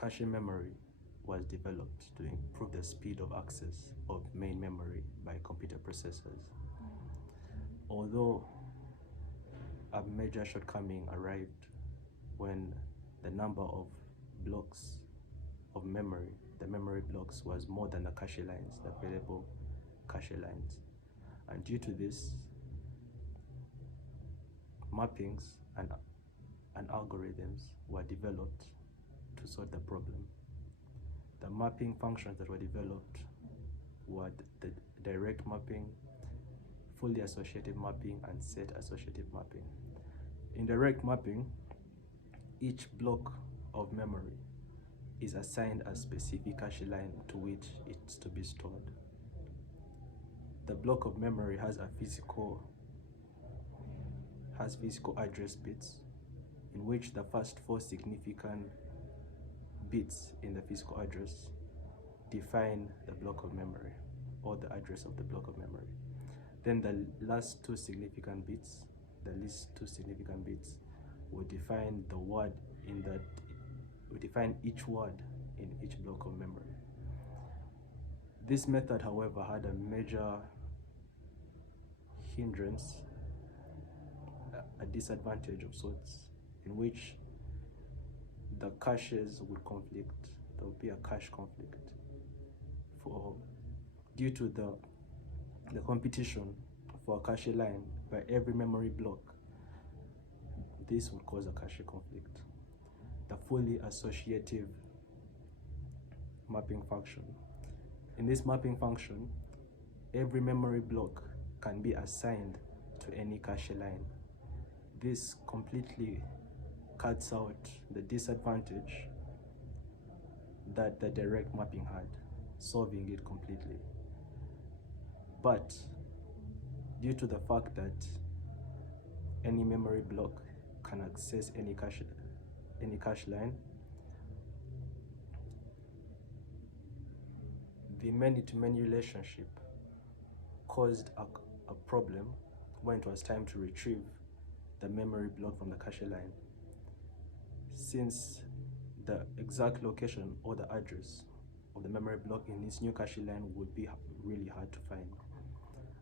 cache memory was developed to improve the speed of access of main memory by computer processors. Although a major shortcoming arrived when the number of blocks of memory, the memory blocks, was more than the cache lines, the available cache lines. And due to this, mappings and algorithms were developed to solve the problem. The mapping functions that were developed were the direct mapping, fully associative mapping, and set associative mapping. In direct mapping, each block of memory is assigned a specific cache line to which it's to be stored. The block of memory has physical address bits, in which the first 4 significant bits in the physical address define the block of memory, or the address of the block of memory. Then the last 2 significant bits, the least 2 significant bits, will define the word in that, will define each word in each block of memory. This method, however, had a major hindrance, a disadvantage of sorts, in which the caches would conflict. There would be a cache conflict due to the competition for a cache line by every memory block. This would cause a cache conflict. The fully associative mapping function. In this mapping function, every memory block can be assigned to any cache line. This completely cuts out the disadvantage that the direct mapping had, solving it completely. But due to the fact that any memory block can access any cache line, the many-to-many relationship caused a problem when it was time to retrieve the memory block from the cache line, since the exact location or the address of the memory block in this new cache line would be really hard to find.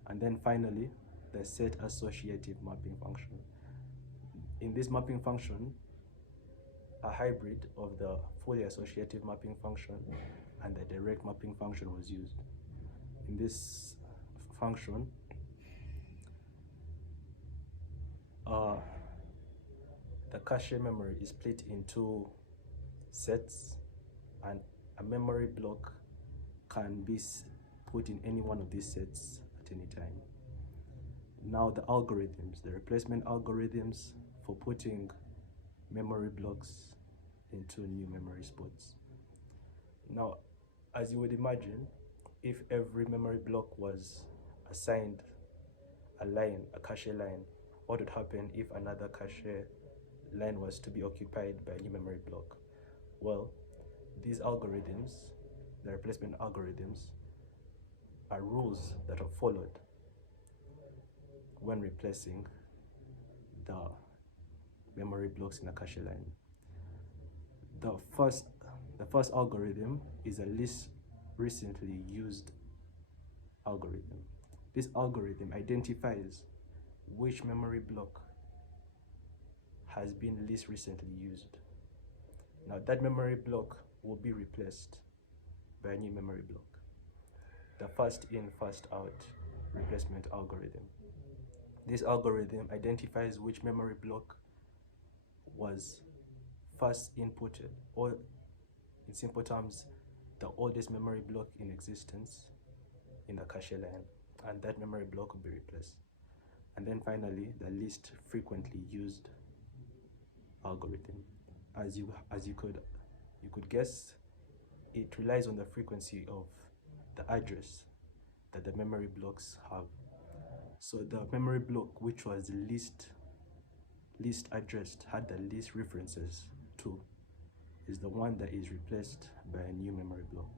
And then finally, the set associative mapping function. In this mapping function, a hybrid of the fully associative mapping function and the direct mapping function was used. In this function, the cache memory is split into sets, and a memory block can be put in any one of these sets at any time. Now the algorithms, the replacement algorithms for putting memory blocks into new memory spots. Now, as you would imagine, if every memory block was assigned a line, a cache line, what would happen if another cache line was to be occupied by a new memory block? Well, these algorithms, the replacement algorithms, are rules that are followed when replacing the memory blocks in a cache line. The first algorithm is a least recently used algorithm. This algorithm identifies which memory block has been least recently used. Now that memory block will be replaced by a new memory block. The first in, first out replacement algorithm. This algorithm identifies which memory block was first inputted, or in simple terms, the oldest memory block in existence in the cache line, and that memory block will be replaced. And then finally, the least frequently used algorithm. As you could guess, it relies on the frequency of the address that the memory blocks have. So the memory block which was least addressed, had the least references to, is the one that is replaced by a new memory block.